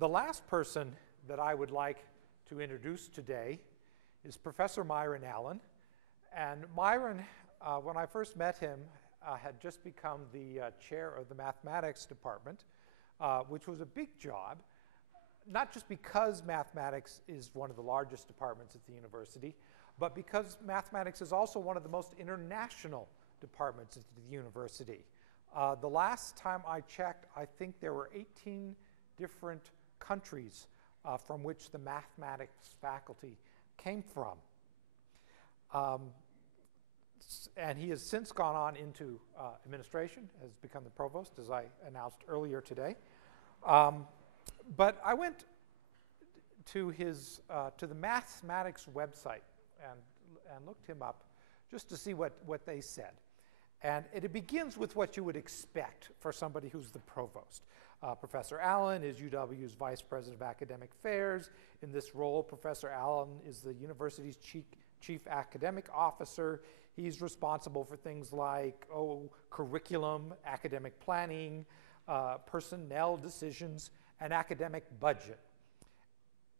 The last person that I would like to introduce today is Professor Myron Allen. And Myron, when I first met him, had just become the chair of the mathematics department, which was a big job, not just because mathematics is one of the largest departments at the university, but because mathematics is also one of the most international departments at the university. The last time I checked, I think there were 18 different countries from which the mathematics faculty came from. And he has since gone on into administration, has become the provost, as I announced earlier today. But I went to the mathematics website and looked him up just to see what they said. And it begins with what you would expect for somebody who's the provost. Professor Allen is UW's Vice President of Academic Affairs. In this role, Professor Allen is the university's chief academic officer. He's responsible for things like curriculum, academic planning, personnel decisions, and academic budget.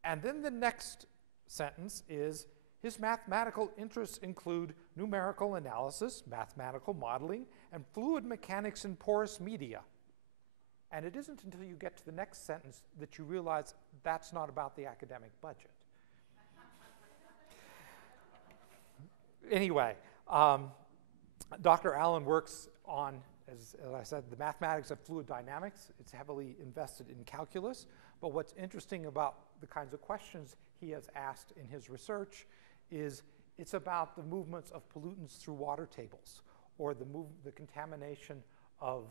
And then the next sentence is, his mathematical interests include numerical analysis, mathematical modeling, and fluid mechanics in porous media. And it isn't until you get to the next sentence that you realize that's not about the academic budget. Anyway, Dr. Allen works on, as I said, the mathematics of fluid dynamics. It's heavily invested in calculus. But what's interesting about the kinds of questions he has asked in his research is it's about the movements of pollutants through water tables, or the contamination of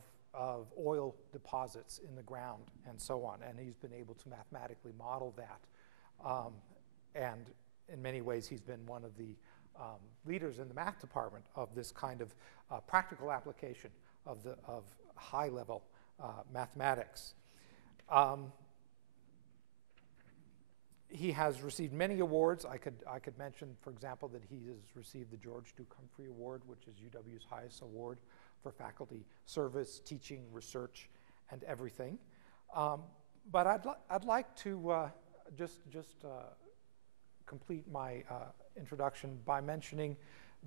oil deposits in the ground, and so on. And he's been able to mathematically model that. And in many ways, he's been one of the leaders in the math department of this kind of practical application of high-level mathematics. He has received many awards. I could mention, for example, that he has received the George Duke Humphrey Award, which is UW's highest award for faculty service, teaching, research, and everything. But I'd like to just complete my introduction by mentioning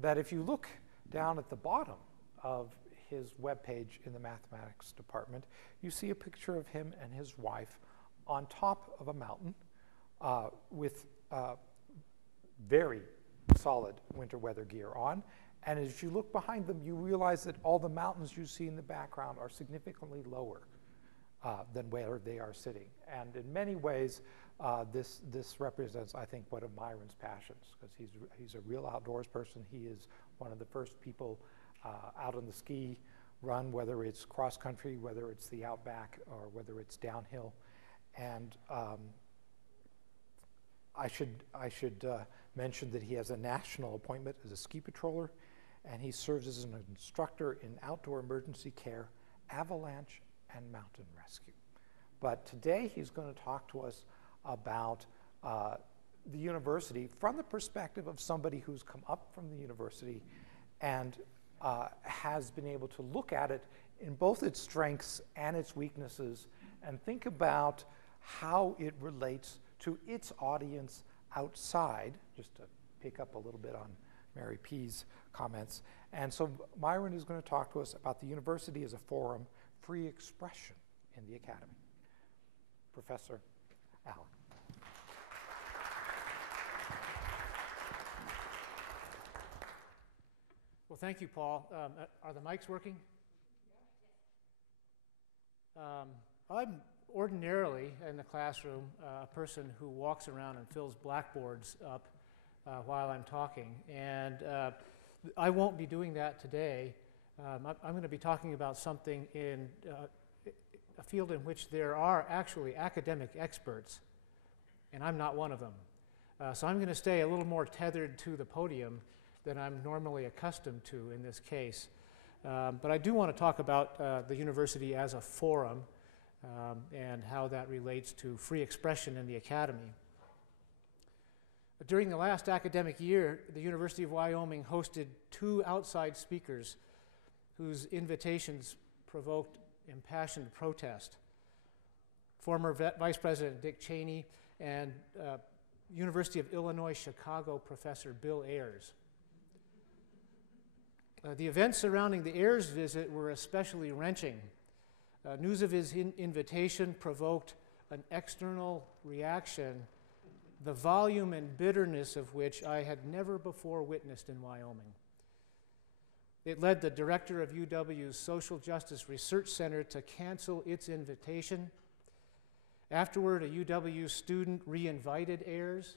that if you look down at the bottom of his webpage in the mathematics department, you see a picture of him and his wife on top of a mountain with very solid winter weather gear on. And as you look behind them, you realize that all the mountains you see in the background are significantly lower than where they are sitting. And in many ways, this represents, I think, one of Myron's passions, because he's a real outdoors person. He is one of the first people out on the ski run, whether it's cross country, whether it's the outback, or whether it's downhill. And I should mention that he has a national appointment as a ski patroller, and he serves as an instructor in outdoor emergency care, avalanche, and mountain rescue. But today he's going to talk to us about the university from the perspective of somebody who's come up from the university and has been able to look at it in both its strengths and its weaknesses and think about how it relates to its audience outside, just to pick up a little bit on Mary P's comments. And so Myron is going to talk to us about the university as a forum, free expression in the academy. Professor Allen. Well, thank you, Paul. Are the mics working? I'm ordinarily in the classroom a person who walks around and fills blackboards up while I'm talking, and I won't be doing that today. I'm going to be talking about something in a field in which there are actually academic experts, and I'm not one of them. So I'm going to stay a little more tethered to the podium than I'm normally accustomed to in this case. But I do want to talk about the university as a forum and how that relates to free expression in the academy. During the last academic year, the University of Wyoming hosted 2 outside speakers whose invitations provoked impassioned protest. former Vice President Dick Cheney, and University of Illinois Chicago professor Bill Ayers. The events surrounding the Ayers visit were especially wrenching. News of his invitation provoked an external reaction, the volume and bitterness of which I had never before witnessed in Wyoming. It led the director of UW's Social Justice Research Center to cancel its invitation. Afterward, a UW student re-invited Ayers.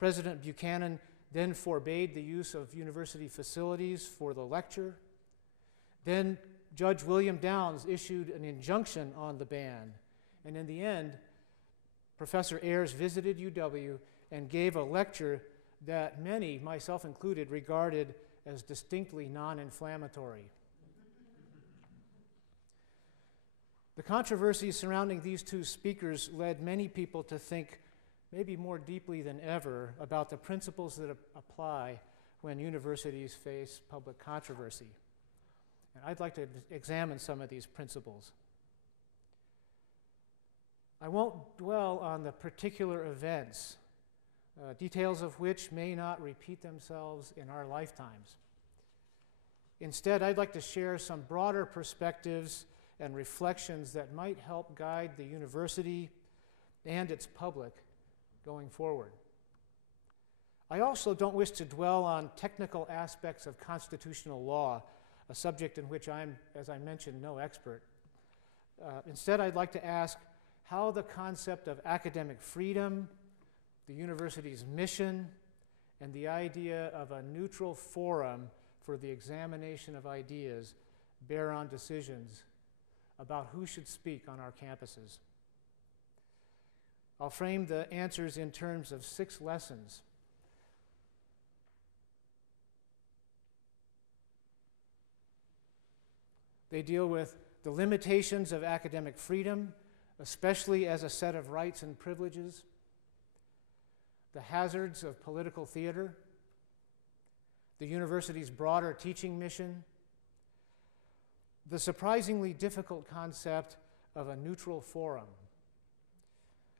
President Buchanan then forbade the use of university facilities for the lecture. Then Judge William Downs issued an injunction on the ban. And in the end, Professor Ayers visited UW and gave a lecture that many, myself included, regarded as distinctly non-inflammatory. The controversies surrounding these two speakers led many people to think maybe more deeply than ever about the principles that apply when universities face public controversy. And I'd like to examine some of these principles. I won't dwell on the particular events, details of which may not repeat themselves in our lifetimes. Instead, I'd like to share some broader perspectives and reflections that might help guide the university and its public going forward. I also don't wish to dwell on technical aspects of constitutional law, a subject in which I'm, as I mentioned, no expert. Instead, I'd like to ask how the concept of academic freedom, the university's mission, and the idea of a neutral forum for the examination of ideas bear on decisions about who should speak on our campuses. I'll frame the answers in terms of 6 lessons. They deal with the limitations of academic freedom, especially as a set of rights and privileges, the hazards of political theater, the university's broader teaching mission, the surprisingly difficult concept of a neutral forum,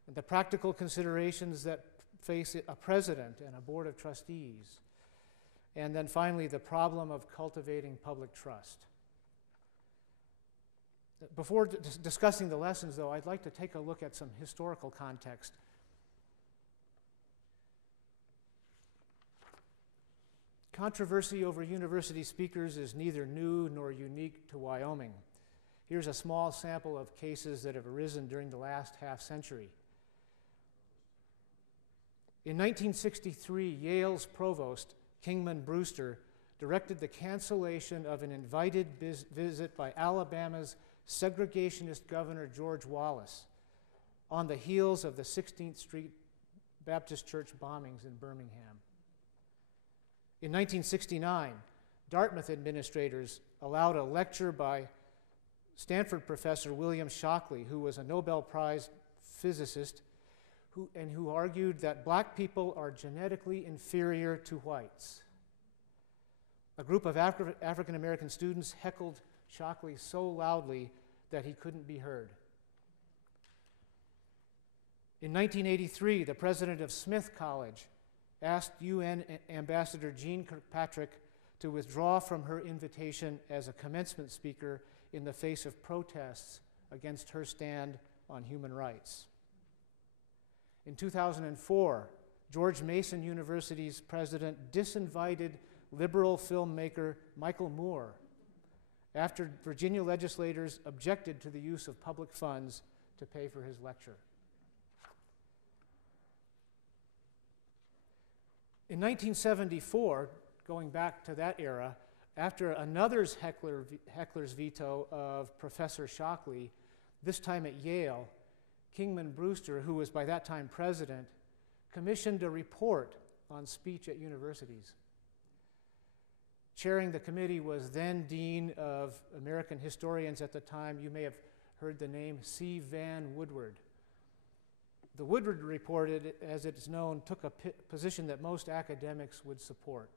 and the practical considerations that face a president and a board of trustees, and then finally the problem of cultivating public trust. Before discussing the lessons, though, I'd like to take a look at some historical context. Controversy over university speakers is neither new nor unique to Wyoming. Here's a small sample of cases that have arisen during the last half-century. In 1963, Yale's provost, Kingman Brewster, directed the cancellation of an invited visit by Alabama's segregationist governor George Wallace on the heels of the 16th Street Baptist Church bombings in Birmingham. In 1969, Dartmouth administrators allowed a lecture by Stanford professor William Shockley, who was a Nobel Prize physicist, who argued that black people are genetically inferior to whites. A group of African American students heckled Shockley so loudly that he couldn't be heard. In 1983, the president of Smith College asked UN Ambassador Jean Kirkpatrick to withdraw from her invitation as a commencement speaker in the face of protests against her stand on human rights. In 2004, George Mason University's president disinvited liberal filmmaker Michael Moore after Virginia legislators objected to the use of public funds to pay for his lecture. In 1974, going back to that era, after another's heckler's veto of Professor Shockley, this time at Yale, Kingman Brewster, who was by that time president, commissioned a report on speech at universities. Chairing the committee was then Dean of American Historians at the time. You may have heard the name C. Van Woodward. The Woodward report, as it is known, took a position that most academics would support.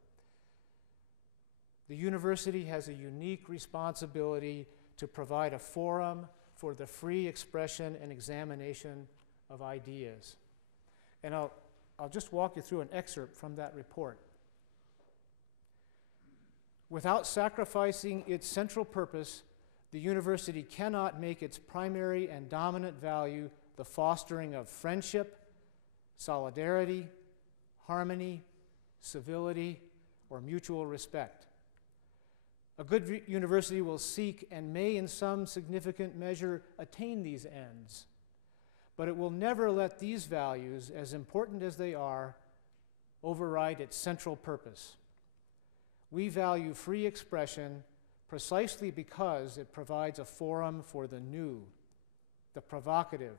The university has a unique responsibility to provide a forum for the free expression and examination of ideas. And I'll just walk you through an excerpt from that report. Without sacrificing its central purpose, the university cannot make its primary and dominant value the fostering of friendship, solidarity, harmony, civility, or mutual respect. A good university will seek and may in some significant measure attain these ends, but it will never let these values, as important as they are, override its central purpose. We value free expression precisely because it provides a forum for the new, the provocative,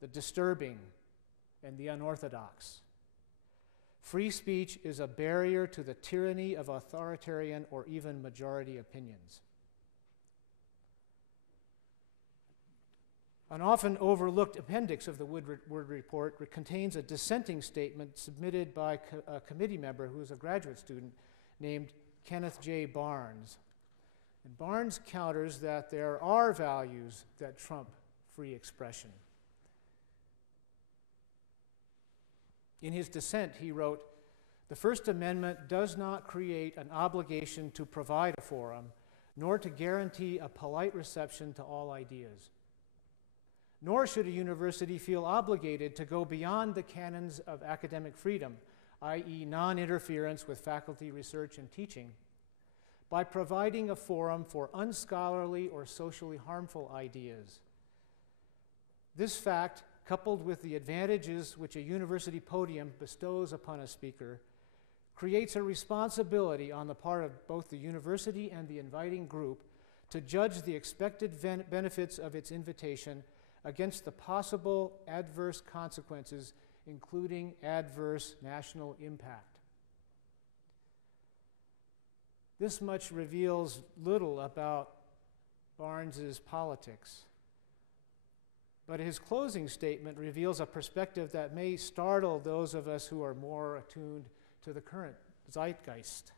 the disturbing, and the unorthodox. Free speech is a barrier to the tyranny of authoritarian or even majority opinions. An often overlooked appendix of the Woodward Report contains a dissenting statement submitted by a committee member who is a graduate student named Kenneth J. Barnes. And Barnes counters that there are values that trump free expression. In his dissent, he wrote, "The First Amendment does not create an obligation to provide a forum, nor to guarantee a polite reception to all ideas. Nor should a university feel obligated to go beyond the canons of academic freedom, i.e. non-interference with faculty research and teaching, by providing a forum for unscholarly or socially harmful ideas. This fact, coupled with the advantages which a university podium bestows upon a speaker, creates a responsibility on the part of both the university and the inviting group to judge the expected benefits of its invitation against the possible adverse consequences, including adverse national impact." This much reveals little about Barnes's politics. But his closing statement reveals a perspective that may startle those of us who are more attuned to the current zeitgeist.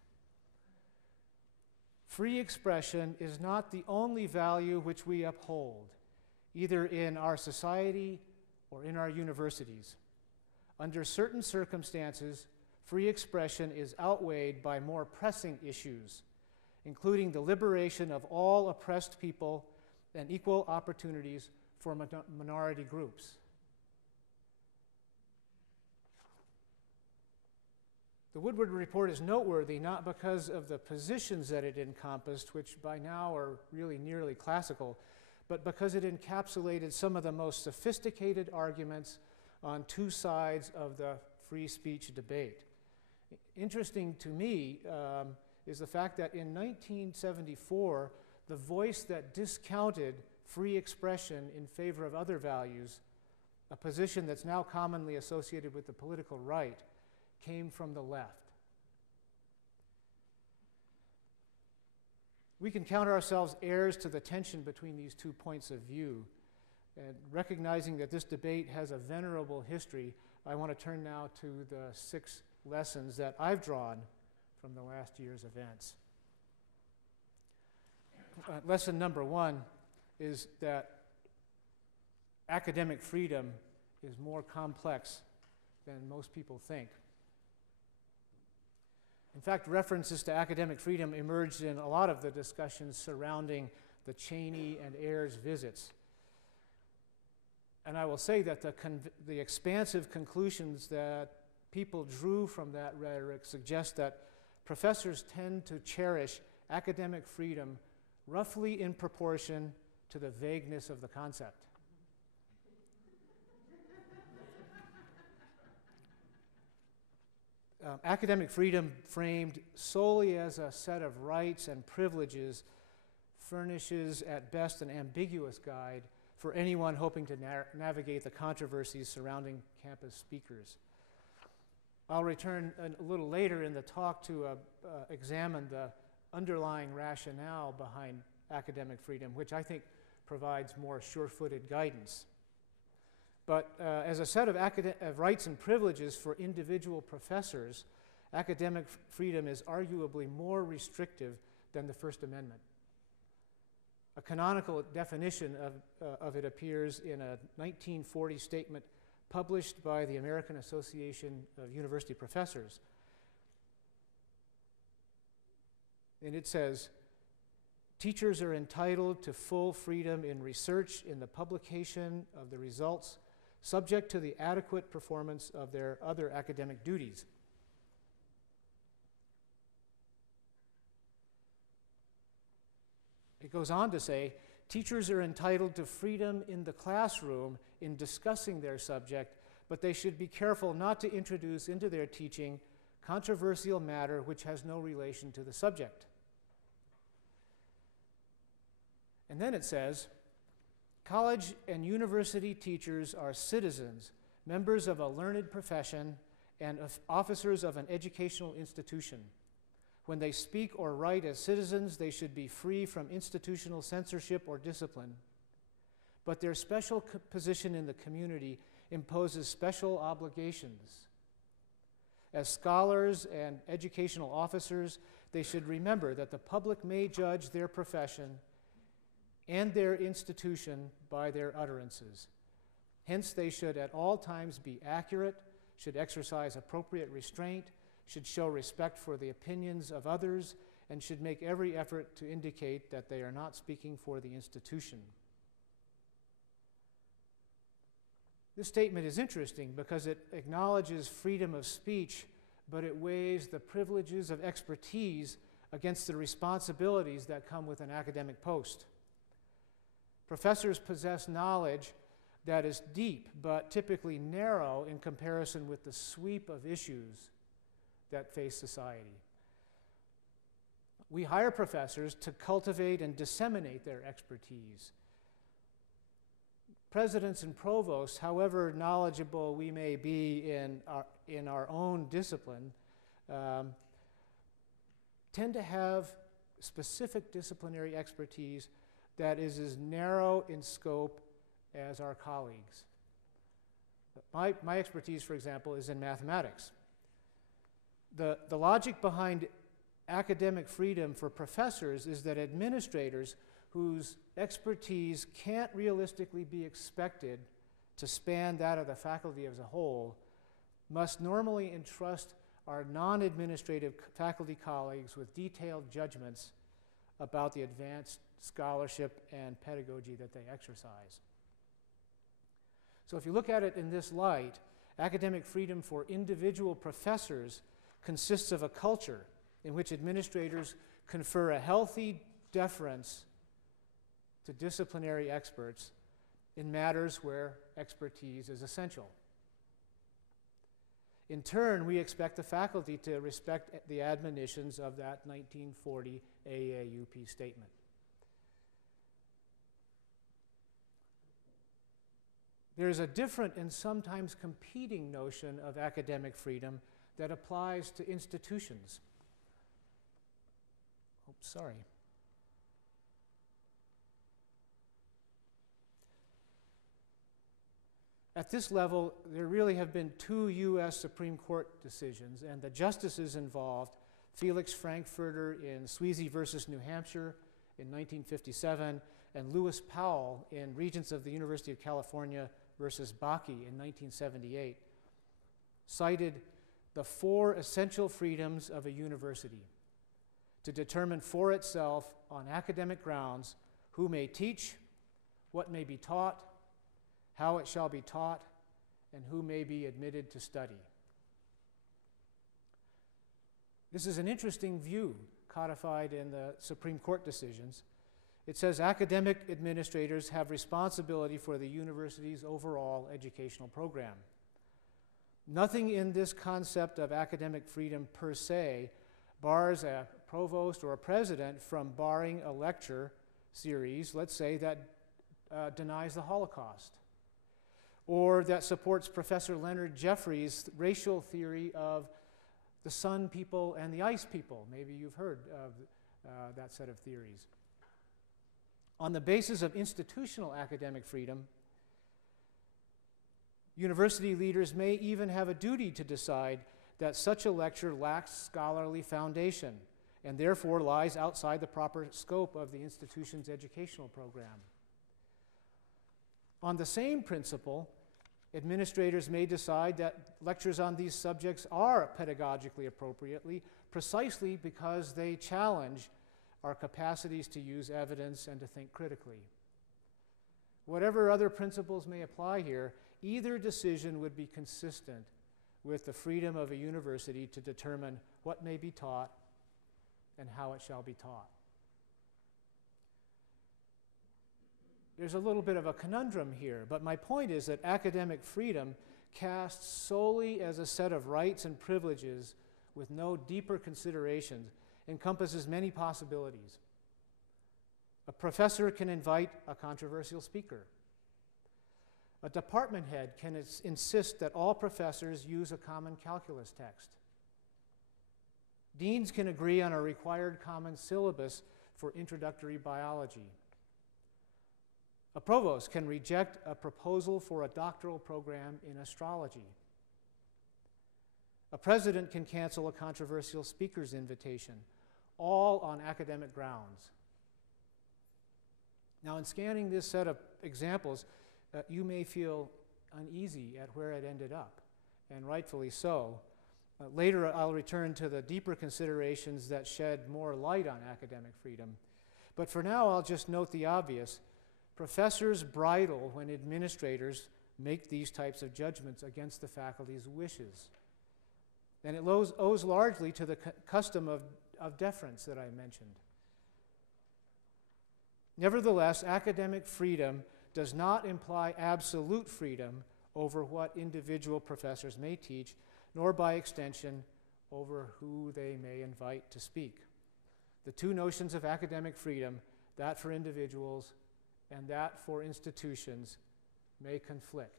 Free expression is not the only value which we uphold, either in our society or in our universities. Under certain circumstances, free expression is outweighed by more pressing issues, including the liberation of all oppressed people and equal opportunities for minority groups. The Woodward Report is noteworthy not because of the positions that it encompassed, which by now are really nearly classical, but because it encapsulated some of the most sophisticated arguments on two sides of the free speech debate. Interesting to me is the fact that in 1974, the voice that discounted free expression in favor of other values, a position that's now commonly associated with the political right, came from the left. We can count ourselves heirs to the tension between these two points of view. And recognizing that this debate has a venerable history, I want to turn now to the 6 lessons that I've drawn from the last year's events. Lesson number 1 is that academic freedom is more complex than most people think. In fact, references to academic freedom emerged in a lot of the discussions surrounding the Cheney and Ayers visits. And I will say that the expansive conclusions that people drew from that rhetoric suggest that professors tend to cherish academic freedom roughly in proportion to the vagueness of the concept. Academic freedom, framed solely as a set of rights and privileges, furnishes at best an ambiguous guide for anyone hoping to navigate the controversies surrounding campus speakers. I'll return a little later in the talk to examine the underlying rationale behind academic freedom, which I think provides more sure-footed guidance. But as a set of rights and privileges for individual professors, academic freedom is arguably more restrictive than the First Amendment. A canonical definition of it appears in a 1940 statement published by the American Association of University Professors. And it says, teachers are entitled to full freedom in research, in the publication of the results, subject to the adequate performance of their other academic duties. It goes on to say, teachers are entitled to freedom in the classroom in discussing their subject, but they should be careful not to introduce into their teaching controversial matter which has no relation to the subject. And then it says, college and university teachers are citizens, members of a learned profession, and officers of an educational institution. When they speak or write as citizens, they should be free from institutional censorship or discipline. But their special position in the community imposes special obligations. As scholars and educational officers, they should remember that the public may judge their profession and their institution by their utterances. Hence, they should at all times be accurate, should exercise appropriate restraint, should show respect for the opinions of others, and should make every effort to indicate that they are not speaking for the institution. This statement is interesting because it acknowledges freedom of speech, but it weighs the privileges of expertise against the responsibilities that come with an academic post. Professors possess knowledge that is deep, but typically narrow in comparison with the sweep of issues that face society. We hire professors to cultivate and disseminate their expertise. Presidents and provosts, however knowledgeable we may be in our own discipline, tend to have specific disciplinary expertise that is as narrow in scope as our colleagues. My expertise, for example, is in mathematics. The logic behind academic freedom for professors is that administrators whose expertise can't realistically be expected to span that of the faculty as a whole must normally entrust our non-administrative faculty colleagues with detailed judgments about the advanced scholarship and pedagogy that they exercise. So if you look at it in this light, academic freedom for individual professors consists of a culture in which administrators confer a healthy deference to disciplinary experts in matters where expertise is essential. In turn, we expect the faculty to respect the admonitions of that 1940 AAUP statement. There's a different and sometimes competing notion of academic freedom that applies to institutions. Oops, sorry. At this level, there really have been two U.S. Supreme Court decisions, and the justices involved, Felix Frankfurter in Sweezy versus New Hampshire in 1957, and Lewis Powell in Regents of the University of California versus Bakke in 1978, cited the four essential freedoms of a university to determine for itself on academic grounds who may teach, what may be taught, how it shall be taught, and who may be admitted to study. This is an interesting view codified in the Supreme Court decisions. It says academic administrators have responsibility for the university's overall educational program. Nothing in this concept of academic freedom per se bars a provost or a president from barring a lecture series, let's say, that denies the Holocaust, or that supports Professor Leonard Jeffries' racial theory of the sun people and the ice people. Maybe you've heard of that set of theories. On the basis of institutional academic freedom, university leaders may even have a duty to decide that such a lecture lacks scholarly foundation and therefore lies outside the proper scope of the institution's educational program. On the same principle, administrators may decide that lectures on these subjects are pedagogically appropriately precisely because they challenge our capacities to use evidence and to think critically. Whatever other principles may apply here, either decision would be consistent with the freedom of a university to determine what may be taught and how it shall be taught. There's a little bit of a conundrum here, but my point is that academic freedom, cast solely as a set of rights and privileges with no deeper considerations, encompasses many possibilities. A professor can invite a controversial speaker. A department head can insist that all professors use a common calculus text. Deans can agree on a required common syllabus for introductory biology. A provost can reject a proposal for a doctoral program in astrology. A president can cancel a controversial speaker's invitation, all on academic grounds. Now, in scanning this set of examples, you may feel uneasy at where it ended up, and rightfully so. Later, I'll return to the deeper considerations that shed more light on academic freedom. But for now, I'll just note the obvious. Professors bridle when administrators make these types of judgments against the faculty's wishes. And it owes largely to the custom of deference that I mentioned. Nevertheless, academic freedom does not imply absolute freedom over what individual professors may teach, nor by extension over who they may invite to speak. The two notions of academic freedom, that for individuals and that for institutions, may conflict.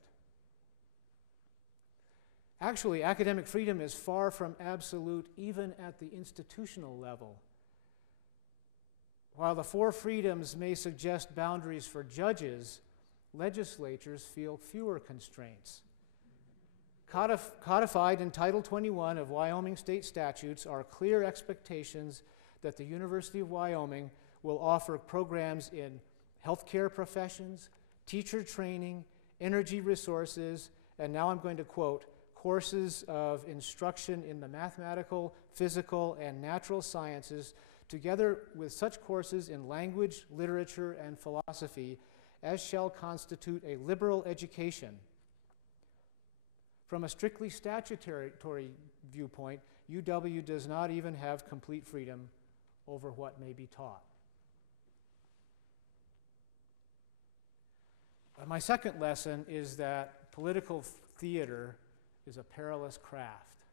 Actually, academic freedom is far from absolute even at the institutional level. While the four freedoms may suggest boundaries for judges, legislatures feel fewer constraints. Codified in Title 21 of Wyoming state statutes are clear expectations that the University of Wyoming will offer programs in healthcare professions, teacher training, energy resources, and now I'm going to quote, courses of instruction in the mathematical, physical, and natural sciences, together with such courses in language, literature, and philosophy as shall constitute a liberal education. From a strictly statutory viewpoint, UW does not even have complete freedom over what may be taught. My second lesson is that political theater is a perilous craft.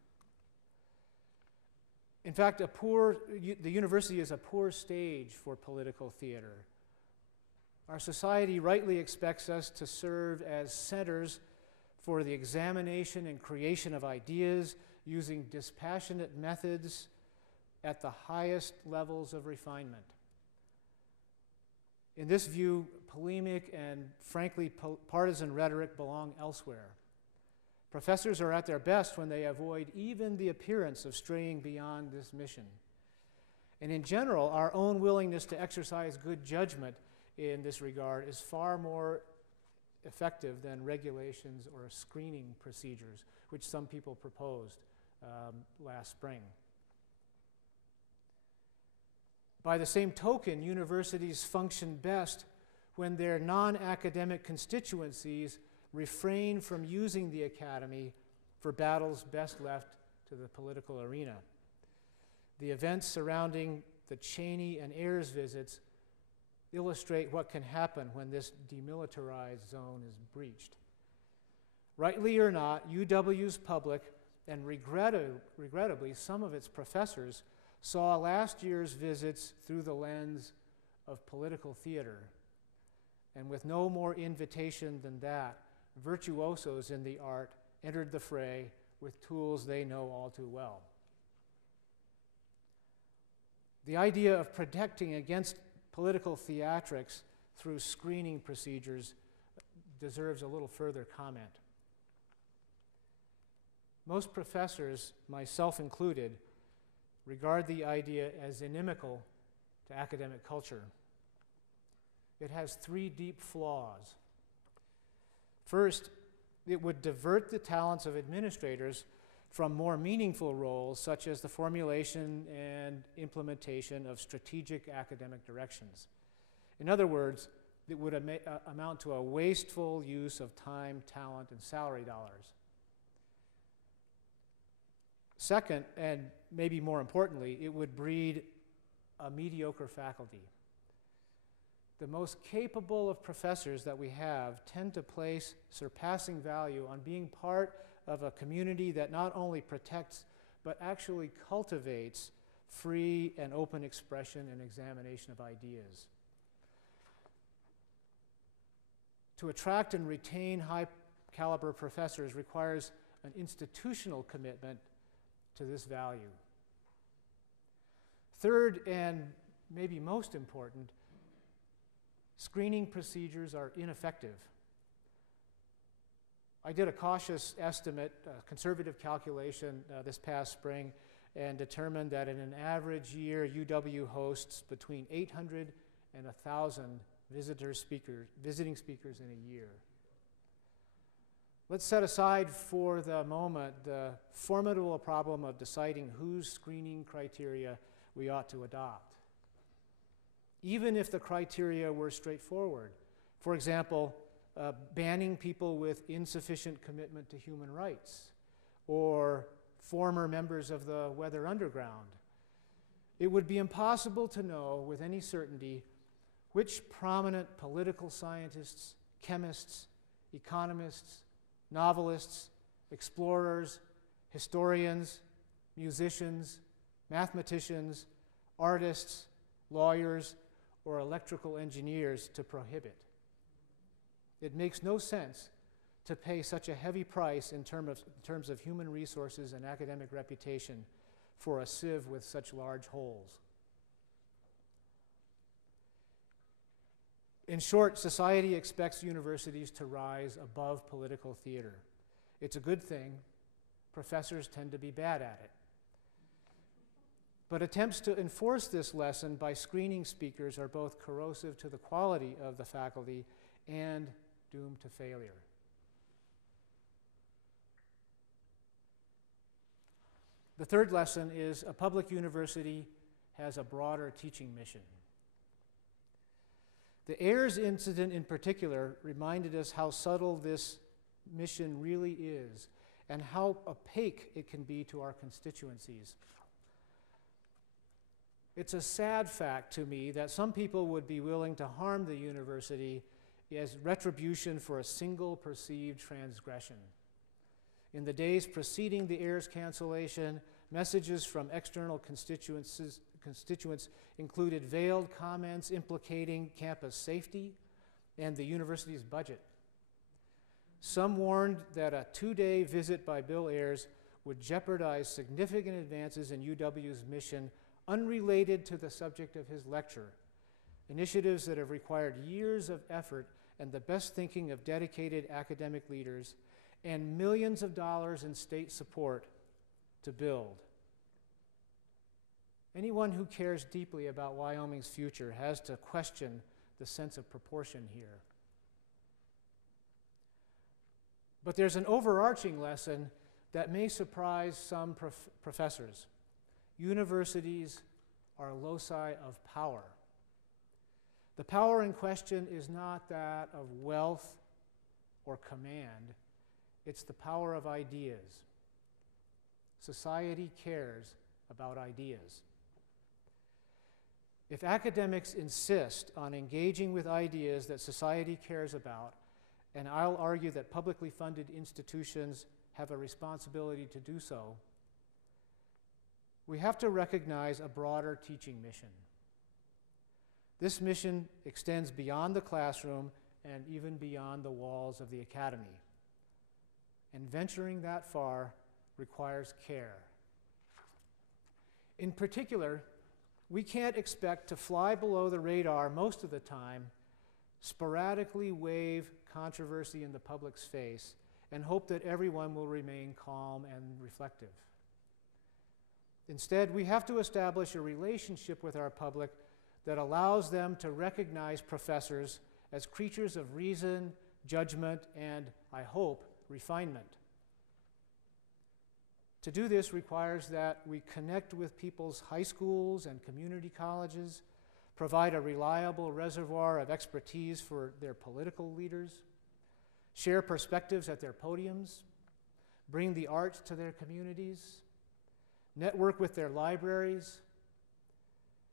In fact, the university is a poor stage for political theater. Our society rightly expects us to serve as centers for the examination and creation of ideas using dispassionate methods at the highest levels of refinement. In this view, polemic and frankly partisan rhetoric belong elsewhere. Professors are at their best when they avoid even the appearance of straying beyond this mission. And in general, our own willingness to exercise good judgment in this regard is far more effective than regulations or screening procedures, which some people proposed last spring. By the same token, universities function best when their non-academic constituencies refrain from using the academy for battles best left to the political arena. The events surrounding the Cheney and Ayers visits illustrate what can happen when this demilitarized zone is breached. Rightly or not, UW's public, and regrettably some of its professors, saw last year's visits through the lens of political theater. And with no more invitation than that, virtuosos in the art entered the fray with tools they know all too well. The idea of protecting against political theatrics through screening procedures deserves a little further comment. Most professors, myself included, regard the idea as inimical to academic culture. It has three deep flaws. First, it would divert the talents of administrators from more meaningful roles, such as the formulation and implementation of strategic academic directions. In other words, it would amount to a wasteful use of time, talent, and salary dollars. Second, and maybe more importantly, it would breed a mediocre faculty. The most capable of professors that we have tend to place surpassing value on being part of a community that not only protects but actually cultivates free and open expression and examination of ideas. To attract and retain high caliber professors requires an institutional commitment to this value. Third, and maybe most important, screening procedures are ineffective. I did a cautious estimate, a conservative calculation this past spring, and determined that in an average year, UW hosts between 800 and 1,000 visiting speakers in a year. Let's set aside for the moment the formidable problem of deciding whose screening criteria we ought to adopt. Even if the criteria were straightforward, for example, banning people with insufficient commitment to human rights, or former members of the Weather Underground, it would be impossible to know with any certainty which prominent political scientists, chemists, economists, novelists, explorers, historians, musicians, mathematicians, artists, lawyers, or electrical engineers to prohibit. It makes no sense to pay such a heavy price in terms of human resources and academic reputation for a sieve with such large holes. In short, society expects universities to rise above political theater. It's a good thing. Professors tend to be bad at it. But attempts to enforce this lesson by screening speakers are both corrosive to the quality of the faculty and doomed to failure. The third lesson is a public university has a broader teaching mission. The Ayers incident in particular reminded us how subtle this mission really is and how opaque it can be to our constituencies. It's a sad fact to me that some people would be willing to harm the university as retribution for a single perceived transgression. In the days preceding the Ayers cancellation, messages from external constituents included veiled comments implicating campus safety and the university's budget. Some warned that a 2-day visit by Bill Ayers would jeopardize significant advances in UW's mission unrelated to the subject of his lecture, initiatives that have required years of effort and the best thinking of dedicated academic leaders and millions of dollars in state support to build. Anyone who cares deeply about Wyoming's future has to question the sense of proportion here. But there's an overarching lesson that may surprise some professors. Universities are loci of power. The power in question is not that of wealth or command. It's the power of ideas. Society cares about ideas. If academics insist on engaging with ideas that society cares about, and I'll argue that publicly funded institutions have a responsibility to do so, we have to recognize a broader teaching mission. This mission extends beyond the classroom and even beyond the walls of the academy. And venturing that far requires care. In particular, we can't expect to fly below the radar most of the time, sporadically wave controversy in the public's face, and hope that everyone will remain calm and reflective. Instead, we have to establish a relationship with our public that allows them to recognize professors as creatures of reason, judgment, and, I hope, refinement. To do this requires that we connect with people's high schools and community colleges, provide a reliable reservoir of expertise for their political leaders, share perspectives at their podiums, bring the arts to their communities, network with their libraries,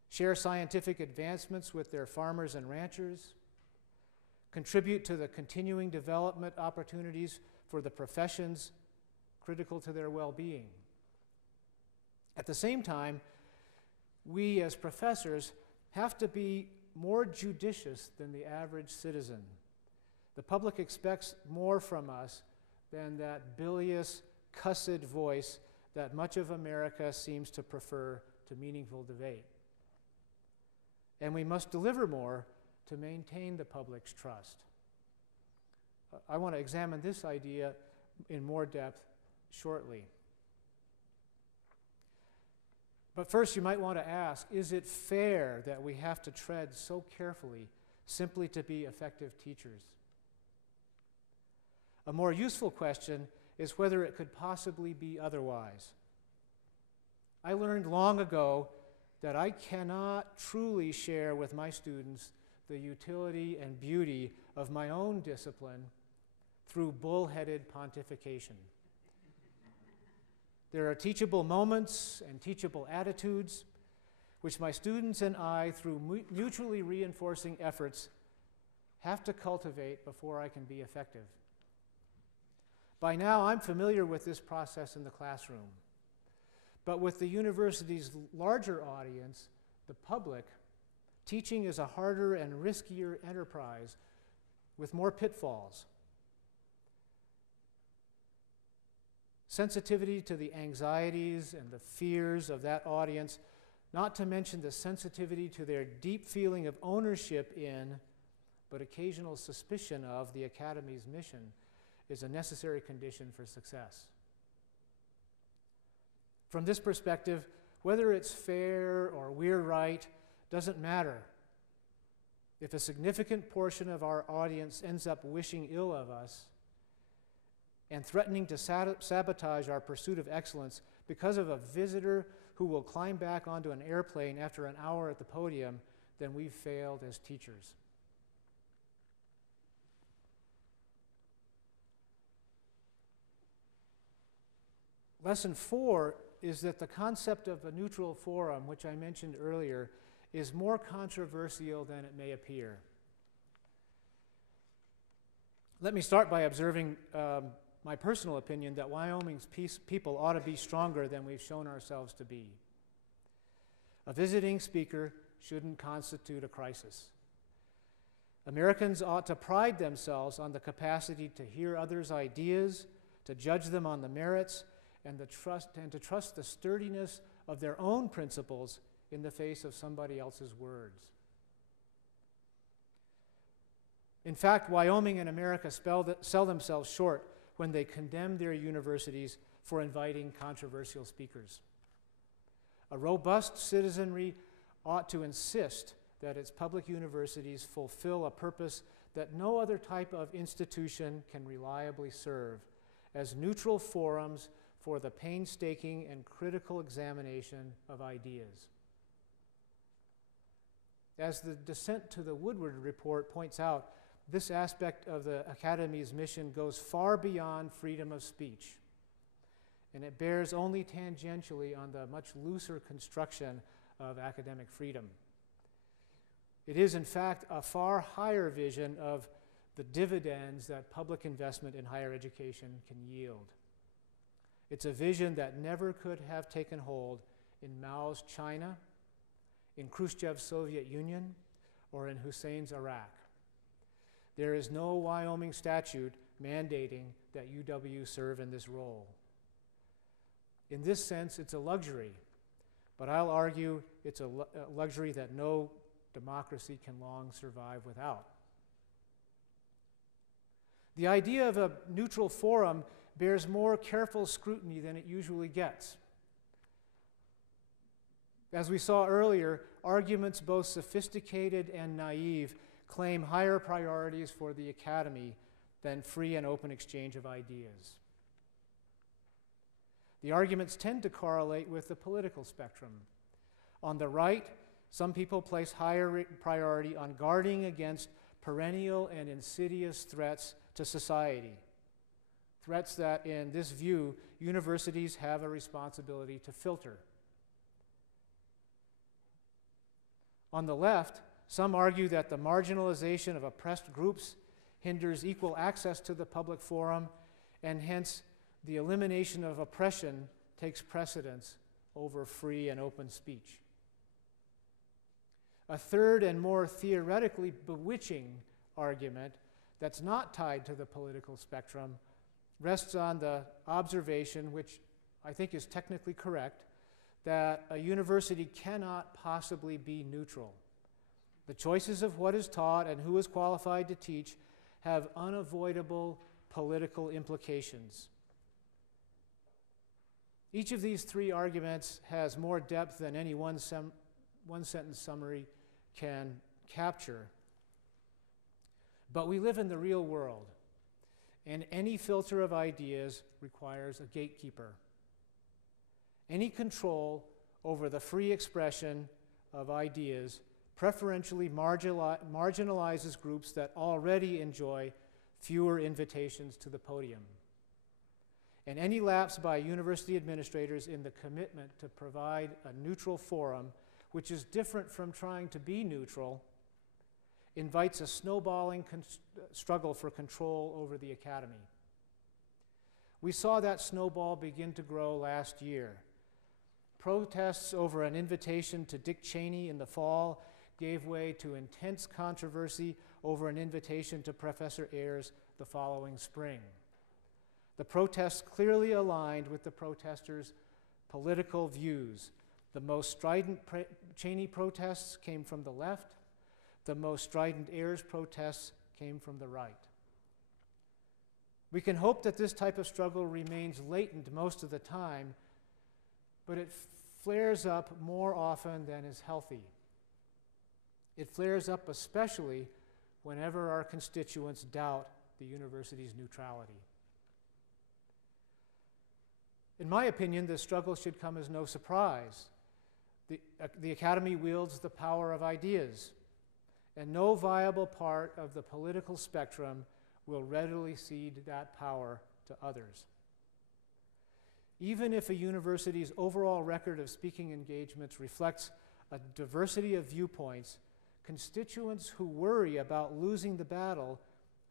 share scientific advancements with their farmers and ranchers, contribute to the continuing development opportunities for the professions critical to their well-being. At the same time, we as professors have to be more judicious than the average citizen. The public expects more from us than that bilious, cussed voice that much of America seems to prefer to meaningful debate. And we must deliver more to maintain the public's trust. I want to examine this idea in more depth shortly. But first, you might want to ask, is it fair that we have to tread so carefully simply to be effective teachers? A more useful question is whether it could possibly be otherwise. I learned long ago that I cannot truly share with my students the utility and beauty of my own discipline through bullheaded pontification. There are teachable moments and teachable attitudes which my students and I, through mutually reinforcing efforts, have to cultivate before I can be effective. By now, I'm familiar with this process in the classroom. But with the university's larger audience, the public, teaching is a harder and riskier enterprise with more pitfalls. Sensitivity to the anxieties and the fears of that audience, not to mention the sensitivity to their deep feeling of ownership in, but occasional suspicion of, the Academy's mission, is a necessary condition for success. From this perspective, whether it's fair or we're right doesn't matter. If a significant portion of our audience ends up wishing ill of us and threatening to sabotage our pursuit of excellence because of a visitor who will climb back onto an airplane after an hour at the podium, then we've failed as teachers. Lesson 4 is that the concept of a neutral forum, which I mentioned earlier, is more controversial than it may appear. Let me start by observing my personal opinion that Wyoming's people ought to be stronger than we've shown ourselves to be. A visiting speaker shouldn't constitute a crisis. Americans ought to pride themselves on the capacity to hear others' ideas, to judge them on the merits, and to trust the sturdiness of their own principles in the face of somebody else's words. In fact, Wyoming and America sell themselves short when they condemn their universities for inviting controversial speakers. A robust citizenry ought to insist that its public universities fulfill a purpose that no other type of institution can reliably serve, as neutral forums for the painstaking and critical examination of ideas. As the Descent to the Woodward report points out, this aspect of the Academy's mission goes far beyond freedom of speech, and it bears only tangentially on the much looser construction of academic freedom. It is, in fact, a far higher vision of the dividends that public investment in higher education can yield. It's a vision that never could have taken hold in Mao's China, in Khrushchev's Soviet Union, or in Hussein's Iraq. There is no Wyoming statute mandating that UW serve in this role. In this sense, it's a luxury, but I'll argue it's a luxury that no democracy can long survive without. The idea of a neutral forum bears more careful scrutiny than it usually gets. As we saw earlier, arguments both sophisticated and naive claim higher priorities for the academy than free and open exchange of ideas. The arguments tend to correlate with the political spectrum. On the right, some people place higher priority on guarding against perennial and insidious threats to society, threats that, in this view, universities have a responsibility to filter. On the left, some argue that the marginalization of oppressed groups hinders equal access to the public forum, and hence the elimination of oppression takes precedence over free and open speech. A third and more theoretically bewitching argument that's not tied to the political spectrum rests on the observation, which I think is technically correct, that a university cannot possibly be neutral. The choices of what is taught and who is qualified to teach have unavoidable political implications. Each of these three arguments has more depth than any one-sentence summary can capture. But we live in the real world, and any filter of ideas requires a gatekeeper. Any control over the free expression of ideas preferentially marginalizes groups that already enjoy fewer invitations to the podium. And any lapse by university administrators in the commitment to provide a neutral forum, which is different from trying to be neutral, invites a snowballing struggle for control over the academy. We saw that snowball begin to grow last year. Protests over an invitation to Dick Cheney in the fall gave way to intense controversy over an invitation to Professor Ayers the following spring. The protests clearly aligned with the protesters' political views. The most strident Cheney protests came from the left. The most strident Ayers protests came from the right. We can hope that this type of struggle remains latent most of the time, but it flares up more often than is healthy. It flares up especially whenever our constituents doubt the university's neutrality. In my opinion, this struggle should come as no surprise. The academy wields the power of ideas, and no viable part of the political spectrum will readily cede that power to others. Even if a university's overall record of speaking engagements reflects a diversity of viewpoints, constituents who worry about losing the battle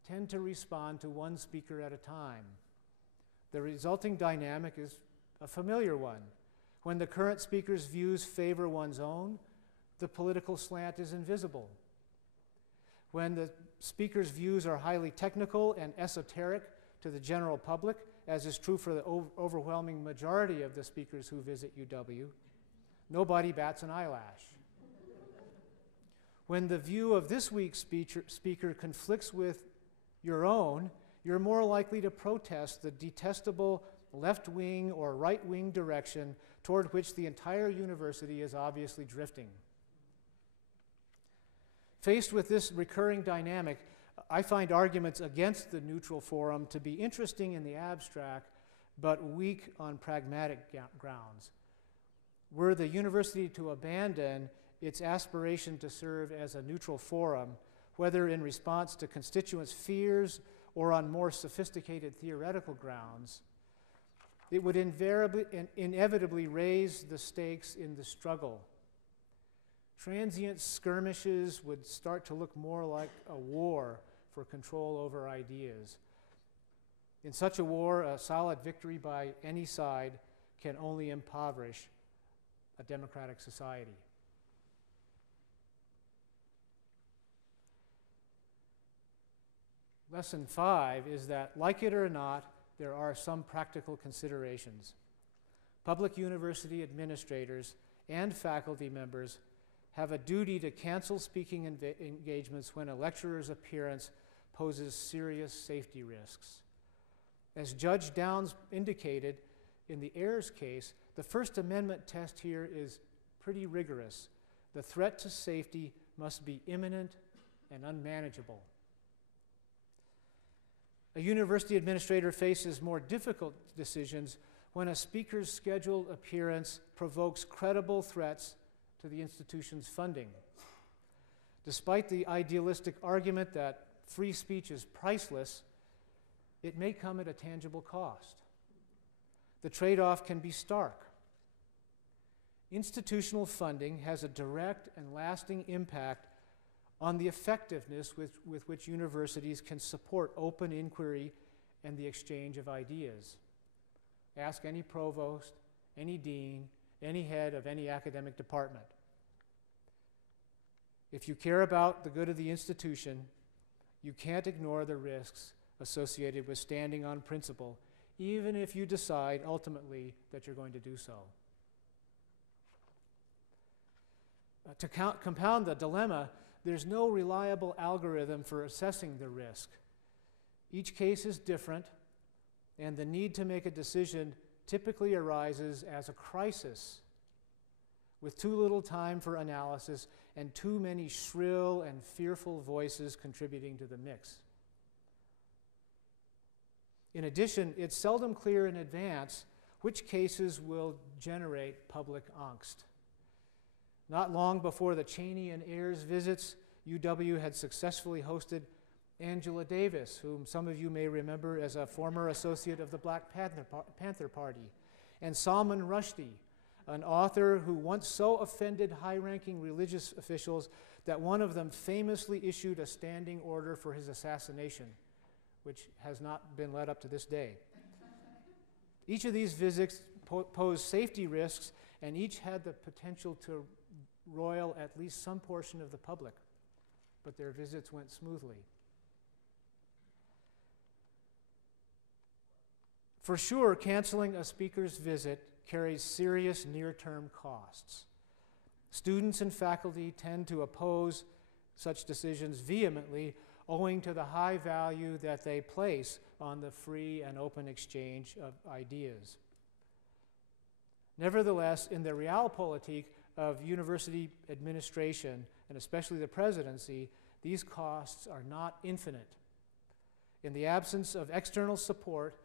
tend to respond to one speaker at a time. The resulting dynamic is a familiar one. When the current speaker's views favor one's own, the political slant is invisible. When the speaker's views are highly technical and esoteric to the general public, as is true for the overwhelming majority of the speakers who visit UW, nobody bats an eyelash. When the view of this week's speaker conflicts with your own, you're more likely to protest the detestable left-wing or right-wing direction toward which the entire university is obviously drifting. Faced with this recurring dynamic, I find arguments against the neutral forum to be interesting in the abstract, but weak on pragmatic grounds. Were the university to abandon its aspiration to serve as a neutral forum, whether in response to constituents' fears or on more sophisticated theoretical grounds, it would inevitably raise the stakes in the struggle. Transient skirmishes would start to look more like a war for control over ideas. In such a war, a solid victory by any side can only impoverish a democratic society. Lesson 5 is that, like it or not, there are some practical considerations. Public university administrators and faculty members have a duty to cancel speaking engagements when a lecturer's appearance poses serious safety risks. As Judge Downs indicated in the Ayers case, the First Amendment test here is pretty rigorous. The threat to safety must be imminent and unmanageable. A university administrator faces more difficult decisions when a speaker's scheduled appearance provokes credible threats to the institution's funding. Despite the idealistic argument that free speech is priceless, it may come at a tangible cost. The trade-off can be stark. Institutional funding has a direct and lasting impact on the effectiveness with which universities can support open inquiry and the exchange of ideas. Ask any provost, any dean, any head of any academic department. If you care about the good of the institution, you can't ignore the risks associated with standing on principle, even if you decide ultimately that you're going to do so. To compound the dilemma, there's no reliable algorithm for assessing the risk. Each case is different, and the need to make a decision typically arises as a crisis, with too little time for analysis and too many shrill and fearful voices contributing to the mix. In addition, it's seldom clear in advance which cases will generate public angst. Not long before the Cheney and Ayers visits, UW had successfully hosted Angela Davis, whom some of you may remember as a former associate of the Black Panther Party, and Salman Rushdie, an author who once so offended high-ranking religious officials that one of them famously issued a standing order for his assassination, which has not been let up to this day. Each of these visits posed safety risks, and each had the potential to roil at least some portion of the public, but their visits went smoothly. For sure, canceling a speaker's visit carries serious near-term costs. Students and faculty tend to oppose such decisions vehemently, owing to the high value that they place on the free and open exchange of ideas. Nevertheless, in the realpolitik of university administration, and especially the presidency, these costs are not infinite. In the absence of external support,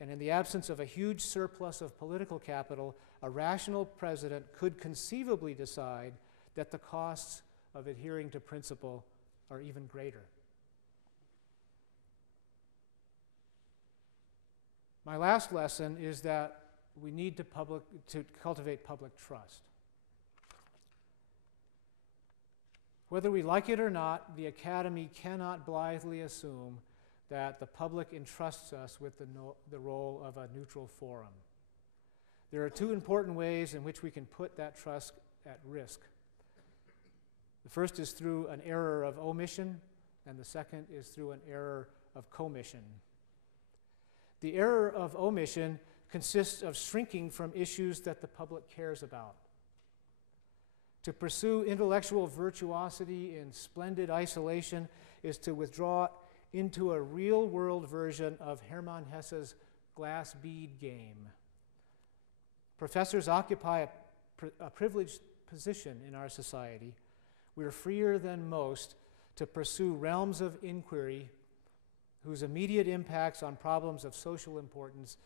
and in the absence of a huge surplus of political capital, a rational president could conceivably decide that the costs of adhering to principle are even greater. My last lesson is that we need to cultivate public trust. Whether we like it or not, the Academy cannot blithely assume that the public entrusts us with the role of a neutral forum. There are two important ways in which we can put that trust at risk. The first is through an error of omission, and the second is through an error of commission. The error of omission consists of shrinking from issues that the public cares about. To pursue intellectual virtuosity in splendid isolation is to withdraw into a real-world version of Hermann Hesse's glass bead game. Professors occupy a privileged position in our society. We're freer than most to pursue realms of inquiry whose immediate impacts on problems of social importance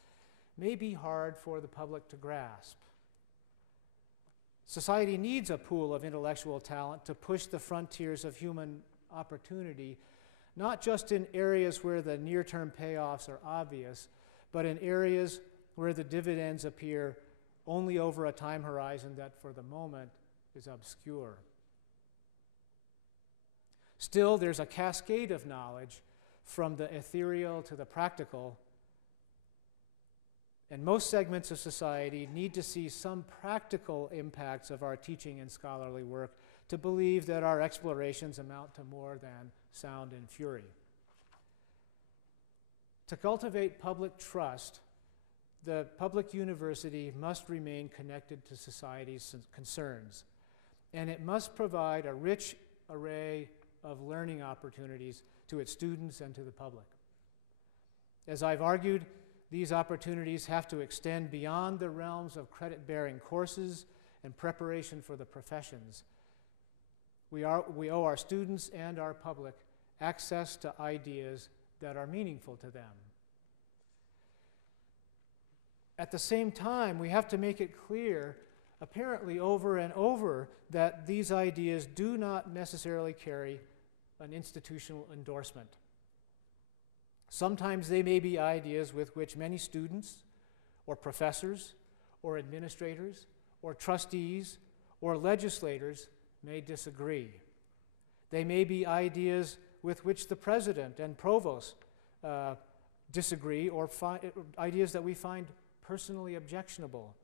may be hard for the public to grasp. Society needs a pool of intellectual talent to push the frontiers of human opportunity, not just in areas where the near-term payoffs are obvious, but in areas where the dividends appear only over a time horizon that for the moment is obscure. Still, there's a cascade of knowledge from the ethereal to the practical, and most segments of society need to see some practical impacts of our teaching and scholarly work to believe that our explorations amount to more than sound and fury. To cultivate public trust, the public university must remain connected to society's concerns, and it must provide a rich array of learning opportunities to its students and to the public. As I've argued, these opportunities have to extend beyond the realms of credit-bearing courses and preparation for the professions. We owe our students and our public access to ideas that are meaningful to them. At the same time, we have to make it clear, apparently over and over, that these ideas do not necessarily carry an institutional endorsement. Sometimes they may be ideas with which many students, or professors, or administrators, or trustees, or legislators may disagree. They may be ideas with which the president and provost disagree, or ideas that we find personally objectionable.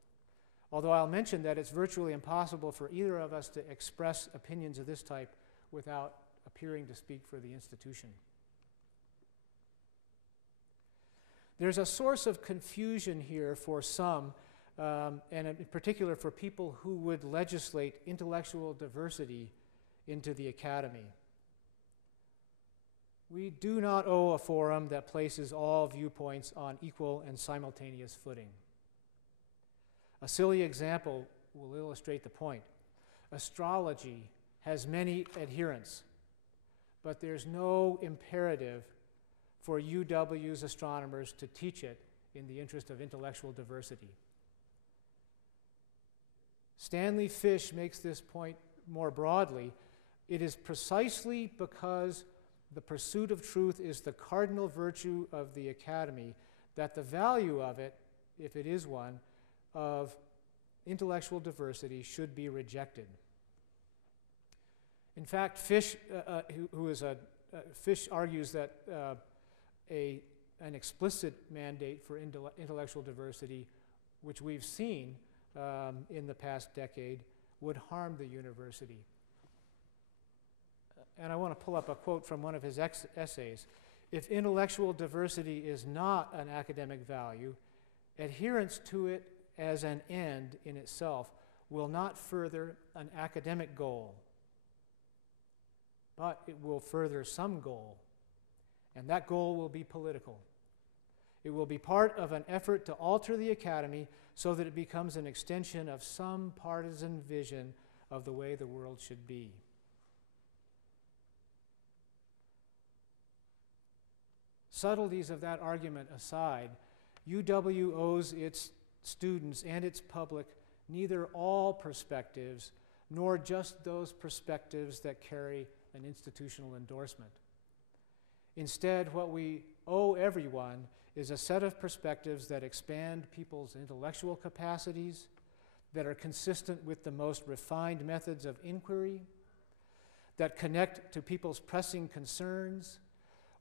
Although I'll mention that it's virtually impossible for either of us to express opinions of this type without appearing to speak for the institution. There's a source of confusion here for some, and in particular for people who would legislate intellectual diversity into the academy. We do not owe a forum that places all viewpoints on equal and simultaneous footing. A silly example will illustrate the point. Astrology has many adherents, but there's no imperative for UW's astronomers to teach it in the interest of intellectual diversity. Stanley Fish makes this point more broadly. It is precisely because the pursuit of truth is the cardinal virtue of the academy that the value of it, if it is one, of intellectual diversity should be rejected. In fact, Fish, Fish argues that an explicit mandate for intellectual diversity, which we've seen in the past decade, would harm the university. And I want to pull up a quote from one of his essays. If intellectual diversity is not an academic value, adherence to it as an end in itself will not further an academic goal, but it will further some goal, and that goal will be political. It will be part of an effort to alter the academy so that it becomes an extension of some partisan vision of the way the world should be. Subtleties of that argument aside, UW owes its students and its public neither all perspectives nor just those perspectives that carry an institutional endorsement. Instead, what we owe everyone is a set of perspectives that expand people's intellectual capacities, that are consistent with the most refined methods of inquiry, that connect to people's pressing concerns,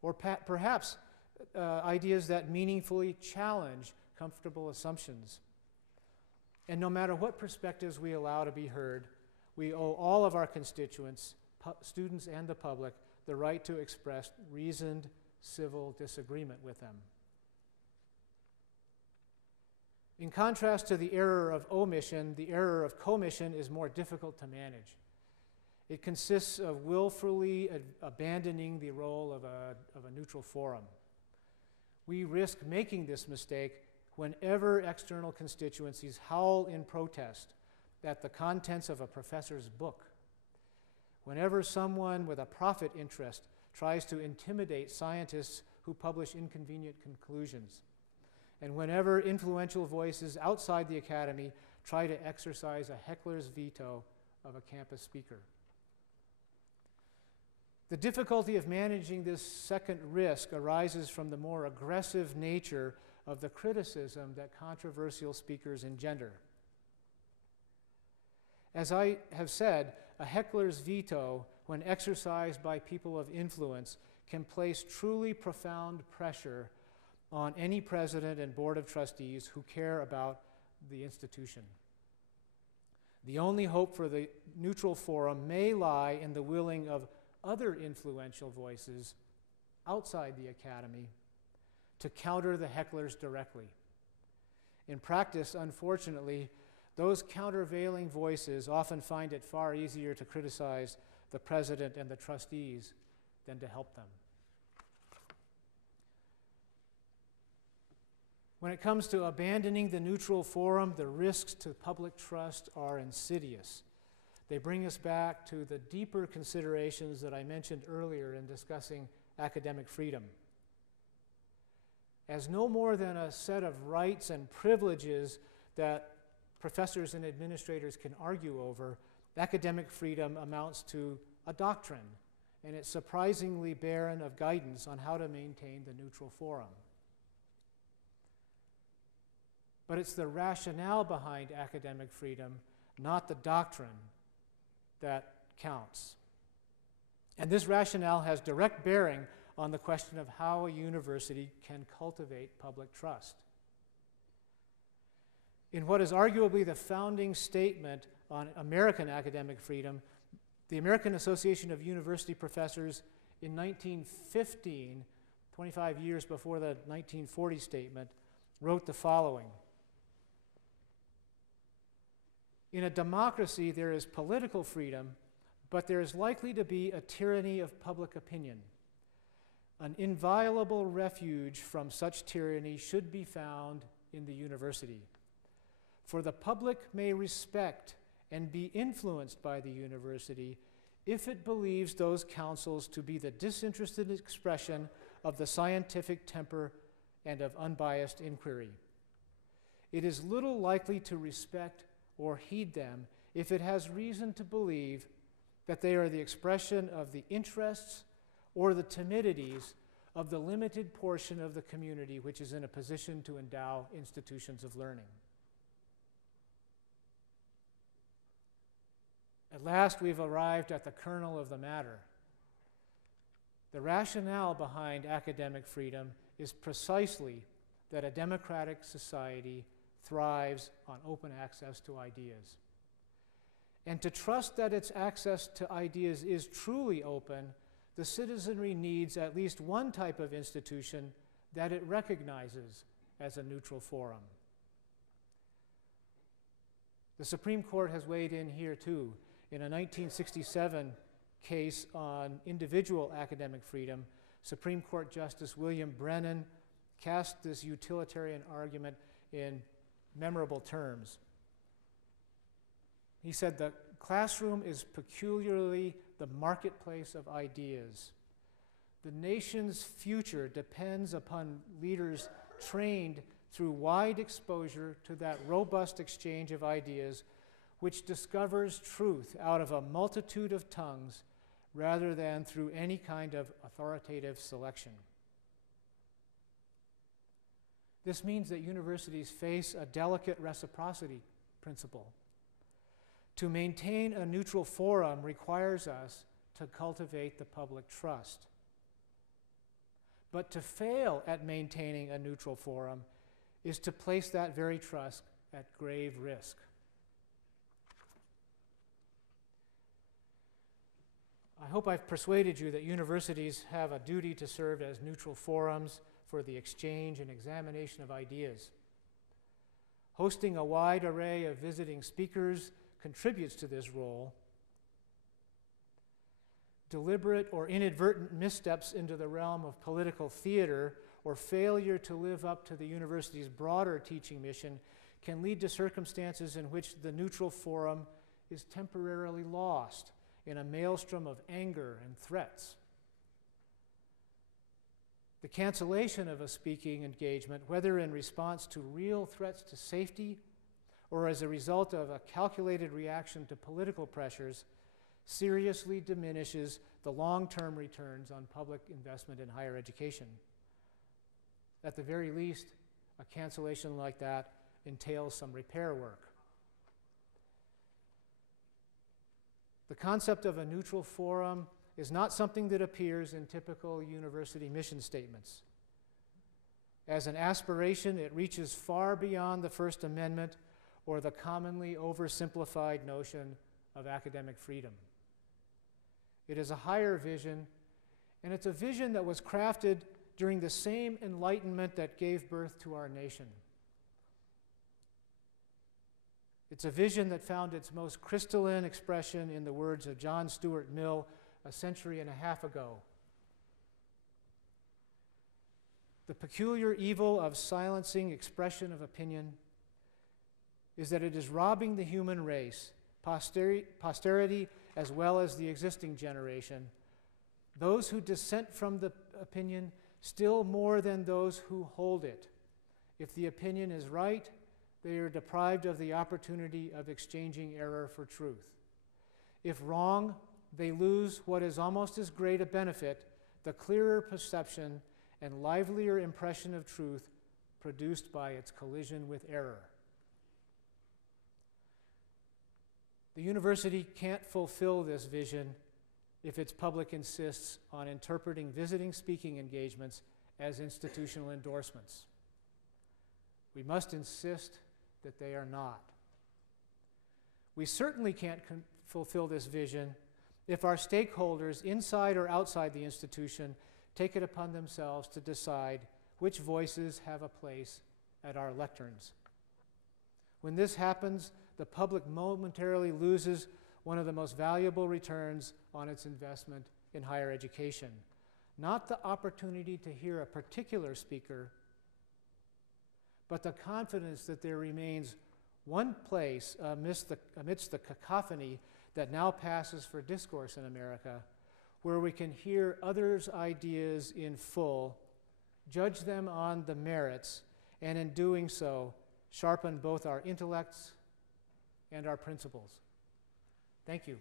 or perhaps ideas that meaningfully challenge comfortable assumptions. And no matter what perspectives we allow to be heard, we owe all of our constituents, students and the public, the right to express reasoned civil disagreement with them. In contrast to the error of omission, the error of commission is more difficult to manage. It consists of willfully abandoning the role of a neutral forum. We risk making this mistake whenever external constituencies howl in protest at the contents of a professor's book, whenever someone with a profit interest tries to intimidate scientists who publish inconvenient conclusions, and whenever influential voices outside the academy try to exercise a heckler's veto of a campus speaker. The difficulty of managing this second risk arises from the more aggressive nature of the criticism that controversial speakers engender. As I have said, a heckler's veto, when exercised by people of influence, can place truly profound pressure on any president and board of trustees who care about the institution. The only hope for the neutral forum may lie in the willing of other influential voices outside the academy to counter the hecklers directly. In practice, unfortunately, those countervailing voices often find it far easier to criticize the president and the trustees than to help them. When it comes to abandoning the neutral forum, the risks to public trust are insidious. They bring us back to the deeper considerations that I mentioned earlier in discussing academic freedom. As no more than a set of rights and privileges that professors and administrators can argue over, academic freedom amounts to a doctrine, and it's surprisingly barren of guidance on how to maintain the neutral forum. But it's the rationale behind academic freedom, not the doctrine, that counts. And this rationale has direct bearing on the question of how a university can cultivate public trust. In what is arguably the founding statement on American academic freedom, the American Association of University Professors in 1915, 25 years before the 1940 statement, wrote the following: "In a democracy, there is political freedom, but there is likely to be a tyranny of public opinion. An inviolable refuge from such tyranny should be found in the university. For the public may respect and be influenced by the university if it believes those counsels to be the disinterested expression of the scientific temper and of unbiased inquiry. It is little likely to respect or heed them if it has reason to believe that they are the expression of the interests or the timidities of the limited portion of the community which is in a position to endow institutions of learning." At last, we've arrived at the kernel of the matter. The rationale behind academic freedom is precisely that a democratic society thrives on open access to ideas. And to trust that its access to ideas is truly open, the citizenry needs at least one type of institution that it recognizes as a neutral forum. The Supreme Court has weighed in here too. In a 1967 case on individual academic freedom, Supreme Court Justice William Brennan cast this utilitarian argument in memorable terms. He said, "The classroom is peculiarly the marketplace of ideas. The nation's future depends upon leaders trained through wide exposure to that robust exchange of ideas which discovers truth out of a multitude of tongues rather than through any kind of authoritative selection." This means that universities face a delicate reciprocity principle. To maintain a neutral forum requires us to cultivate the public trust. But to fail at maintaining a neutral forum is to place that very trust at grave risk. I hope I've persuaded you that universities have a duty to serve as neutral forums for the exchange and examination of ideas. Hosting a wide array of visiting speakers contributes to this role. Deliberate or inadvertent missteps into the realm of political theater or failure to live up to the university's broader teaching mission can lead to circumstances in which the neutral forum is temporarily lost in a maelstrom of anger and threats. The cancellation of a speaking engagement, whether in response to real threats to safety or as a result of a calculated reaction to political pressures, seriously diminishes the long-term returns on public investment in higher education. At the very least, a cancellation like that entails some repair work. The concept of a neutral forum is not something that appears in typical university mission statements. As an aspiration, it reaches far beyond the First Amendment or the commonly oversimplified notion of academic freedom. It is a higher vision, and it's a vision that was crafted during the same enlightenment that gave birth to our nation. It's a vision that found its most crystalline expression in the words of John Stuart Mill a century and a half ago. The peculiar evil of silencing expression of opinion is that it is robbing the human race, posterity as well as the existing generation, those who dissent from the opinion still more than those who hold it. If the opinion is right, they are deprived of the opportunity of exchanging error for truth. If wrong, they lose what is almost as great a benefit, the clearer perception and livelier impression of truth produced by its collision with error. The university can't fulfill this vision if its public insists on interpreting visiting speaking engagements as institutional endorsements. We must insist that they are not. We certainly can't fulfill this vision if our stakeholders inside or outside the institution take it upon themselves to decide which voices have a place at our lecterns. When this happens, the public momentarily loses one of the most valuable returns on its investment in higher education. Not the opportunity to hear a particular speaker, but the confidence that there remains one place amidst the cacophony that now passes for discourse in America, where we can hear others' ideas in full, judge them on the merits, and in doing so, sharpen both our intellects and our principles. Thank you.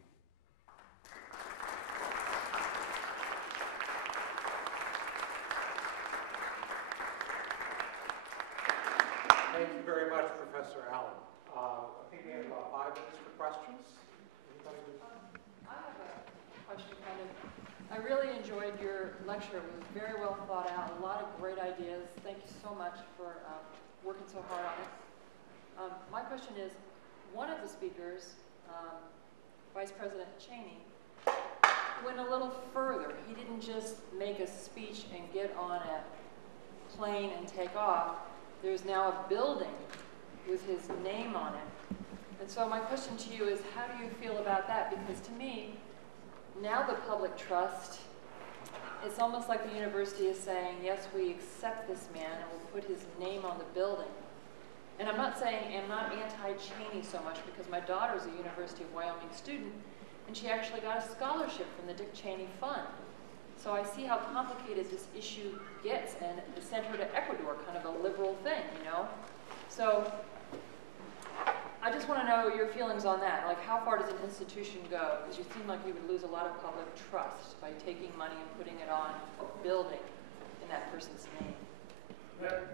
Thank you very much, Professor Allen. I think we have about 5 minutes for questions. I have a question, kind of. I really enjoyed your lecture. It was very well thought out, a lot of great ideas. Thank you so much for working so hard on it. My question is, one of the speakers, Vice President Cheney, went a little further. He didn't just make a speech and get on a plane and take off. There's now a building with his name on it. And so my question to you is, how do you feel about that? Because to me, now the public trust, it's almost like the university is saying, yes, we accept this man and we'll put his name on the building. And I'm not anti-Cheney so much, because my daughter's a University of Wyoming student, and she actually got a scholarship from the Dick Cheney Fund. So I see how complicated this issue gets, and the Center to Ecuador, kind of a liberal thing, you know? So I just want to know your feelings on that. Like, how far does an institution go? Because you seem like you would lose a lot of public trust by taking money and putting it on a building in that person's name.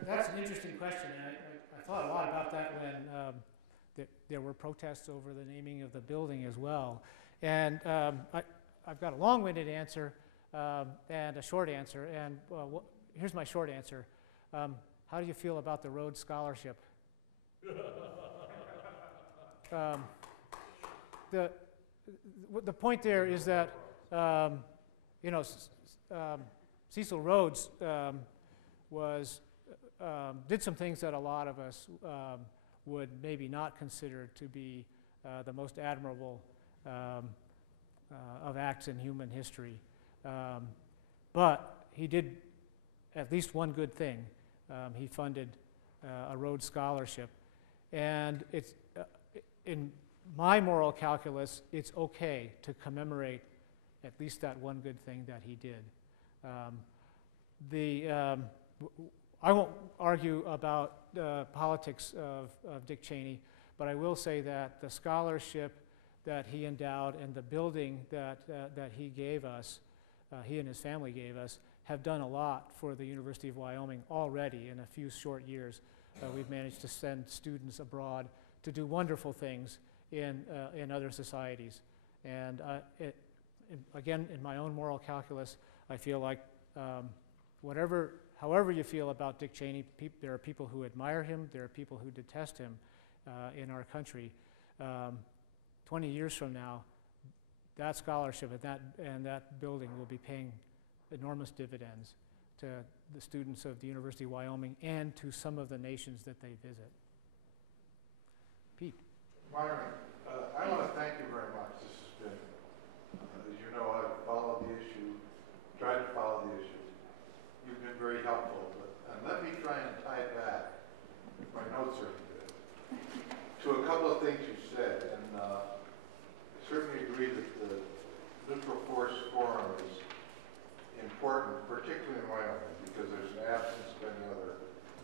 That's an interesting question. I thought a lot about that when there were protests over the naming of the building as well. And I've got a long-winded answer and a short answer. And here's my short answer. How do you feel about the Rhodes Scholarship? The point there is that, Cecil Rhodes did some things that a lot of us would maybe not consider to be the most admirable of acts in human history. But he did at least one good thing. He funded a Rhodes Scholarship. And it's in my moral calculus, it's okay to commemorate at least that one good thing that he did. I won't argue about the politics of Dick Cheney, but I will say that the scholarship that he endowed and the building that he gave us, he and his family gave us, have done a lot for the University of Wyoming already in a few short years. We've managed to send students abroad to do wonderful things in other societies. And again, in my own moral calculus, I feel like however you feel about Dick Cheney, there are people who admire him, there are people who detest him in our country. 20 years from now, that scholarship and that building will be paying enormous dividends to the students of the University of Wyoming and to some of the nations that they visit. Pete. Myron, I want to thank you very much. This has been, as you know, I've followed the issue, tried to follow the issue. You've been very helpful, but try and tie back, my notes are good, to a couple of things you said. And I certainly agree that the neutral force forum is important, particularly in Wyoming, because there's an absence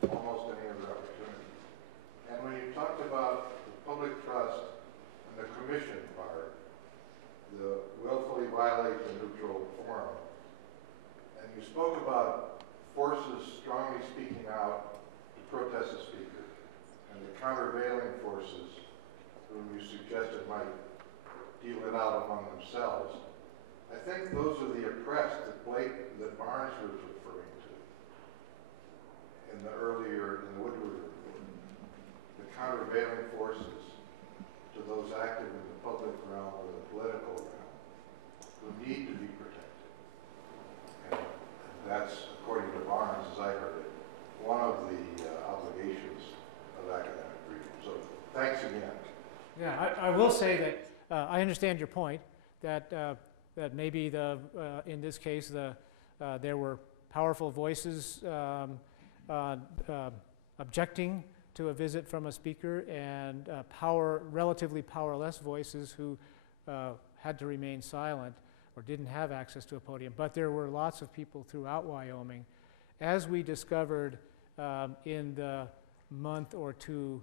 of almost any other opportunity. And when you talked about the public trust and the commission part, the willfully violate the neutral forum, and you spoke about forces strongly speaking out to protest the speaker, and the countervailing forces whom you suggested might deal it out among themselves. I think those are the oppressed that Barnes was referring to in the Woodward report. The countervailing forces to those active in the public realm or the political realm who need to be protected. And that's, according to Barnes, as I heard it, one of the obligations of academic freedom. So thanks again. Yeah, I will say that I understand your point that that maybe in this case there were powerful voices objecting to a visit from a speaker, and relatively powerless voices who had to remain silent or didn't have access to a podium. But there were lots of people throughout Wyoming, as we discovered in the month or two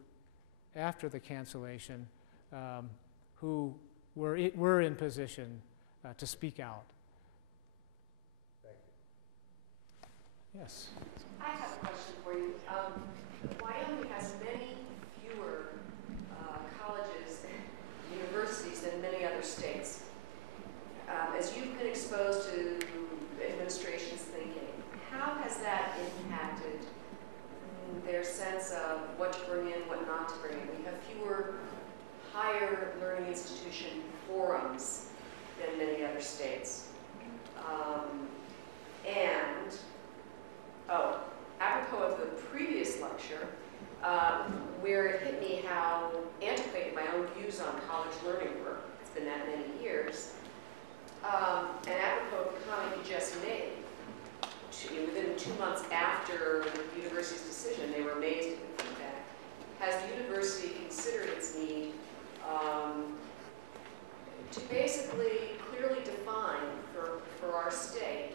after the cancellation, who were in position to speak out. Thank you. Yes. I have a question for you. Wyoming has many fewer colleges and universities than many other states. As you've been exposed to administration's thinking, how has that impacted their sense of what to bring in, what not to bring in? We have fewer higher learning institution forums than many other states. Apropos of the previous lecture, where it hit me how antiquated my own views on college learning were. It's been that many years. And apropos of the comment you just made, within 2 months after the university's decision, they were amazed at the feedback. Has the university considered its need to basically clearly define for our state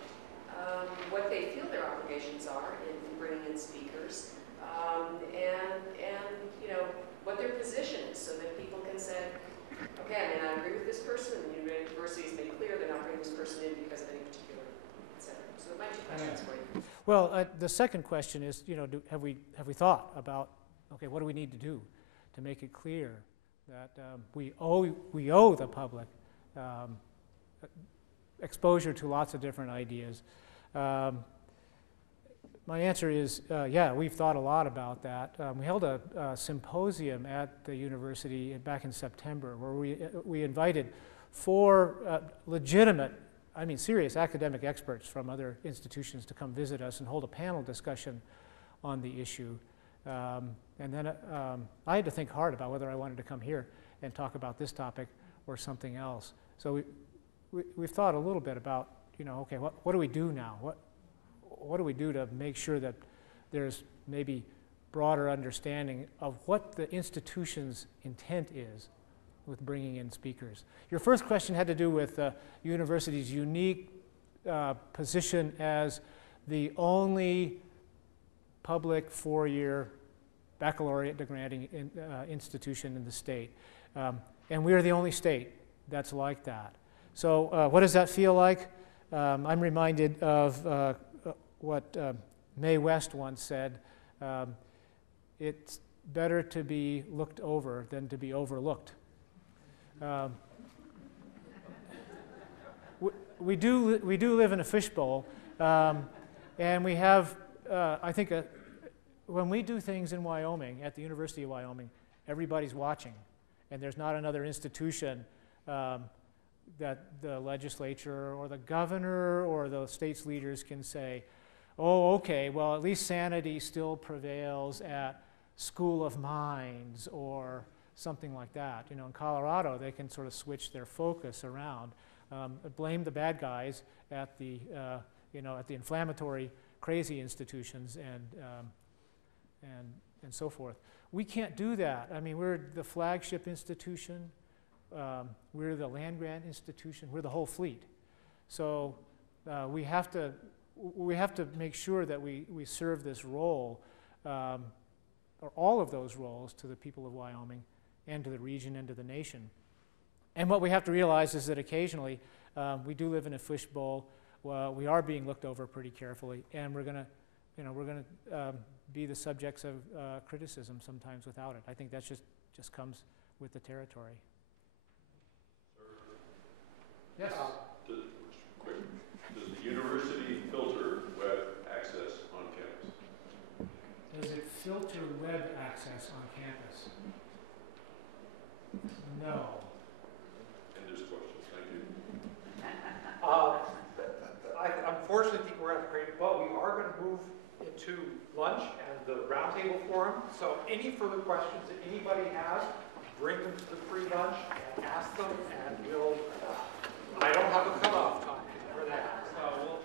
what they feel their obligations are in bringing in speakers, and what their position is, so that people can say, okay, I may not agree with this person, and the university has made clear they're not bringing this person in because of any particular, et cetera. So my 2 questions for you. Well, the second question is, have we thought about, okay, what do we need to do to make it clear that we owe the public exposure to lots of different ideas? My answer is, yeah, we've thought a lot about that. We held a symposium at the university back in September where we invited 4 legitimate, serious academic experts from other institutions to come visit us and hold a panel discussion on the issue. And then I had to think hard about whether I wanted to come here and talk about this topic or something else. So we've thought a little bit about, okay, what do we do now? What do we do to make sure that there's maybe broader understanding of what the institution's intent is with bringing in speakers? Your first question had to do with the university's unique position as the only public 4-year baccalaureate granting institution in the state. And we are the only state that's like that. So what does that feel like? I'm reminded of what Mae West once said, it's better to be looked over than to be overlooked. We do live in a fishbowl, and we have, I think, when we do things in Wyoming, at the University of Wyoming, everybody's watching, and there's not another institution that the legislature or the governor or the state's leaders can say, oh, okay, well, at least sanity still prevails at School of Mines or something like that. In Colorado, they can sort of switch their focus around, blame the bad guys at the, at the inflammatory, crazy institutions, and so forth. We can't do that. I mean, we're the flagship institution. We're the land-grant institution. We're the whole fleet. So we have to make sure that we serve this role, or all of those roles, to the people of Wyoming and to the region and to the nation. And what we have to realize is that occasionally we do live in a fishbowl. We are being looked over pretty carefully, and we're going to be the subjects of criticism sometimes without it. I think that just comes with the territory. Yes. Does the university filter web access on campus? Does it filter web access on campus? No. End of question. Thank you. I unfortunately think we're at the break, but we are going to move into lunch and the roundtable forum. So any further questions that anybody has, bring them to the free lunch and ask them, and I don't have a cutoff time for that. So we'll